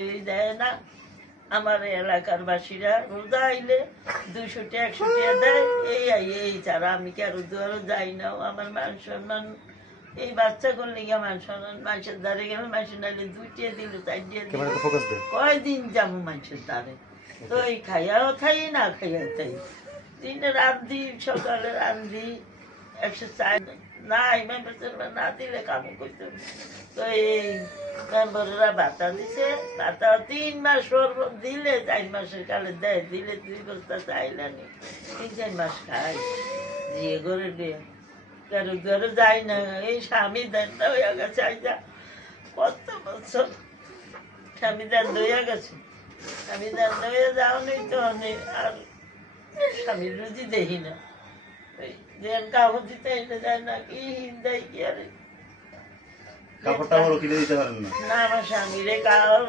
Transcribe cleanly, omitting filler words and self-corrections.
এই দেয় না। আমার এলাকার বাসীরা রোজা আইলে 200 টাকা 100 টাকা দেয়, এই ছাড়া আমি কি আরো দুয়ারও যাই না। আমার মান সম্মান এই বাচ্চা করলে গিয়ে মান সম্মান মানুষের দ্বারে গেলে মানুষের নাইলে 2 টাকা দিল 4 টাকা দিল কয়দিন যাবো মানুষের দ্বারে। তো এই খাইয়াও খাই না খাইয়াও খাই, দিনে রান্ধি সকালে রান্ধি 104 নাই মেম্বার না দিলে কাম করতে। তো এই মেম্বাররা ভাতা দিছে, ভাতা 3 মাস দিলে 4 মাসের কালে দেয়, দিলে 2 বস্তা চাইলানি 3-4 মাস খাই দিয়ে ঘরে দিয়ে কারো ঘরে যাই না। এই স্বামী দেন না হইয়া গেছে আইজা কত বছর, স্বামী দেন হইয়া গেছে, স্বামী দেন হইয়া যাও নেই তো অনেক। আর স্বামীর রুজি দেখি না, কাপড় দিতে যায় না কি হিন্দাই কি আর কাপড় টাপড় কিনে দিতে পারেন না। আমার স্বামীরে কাপড়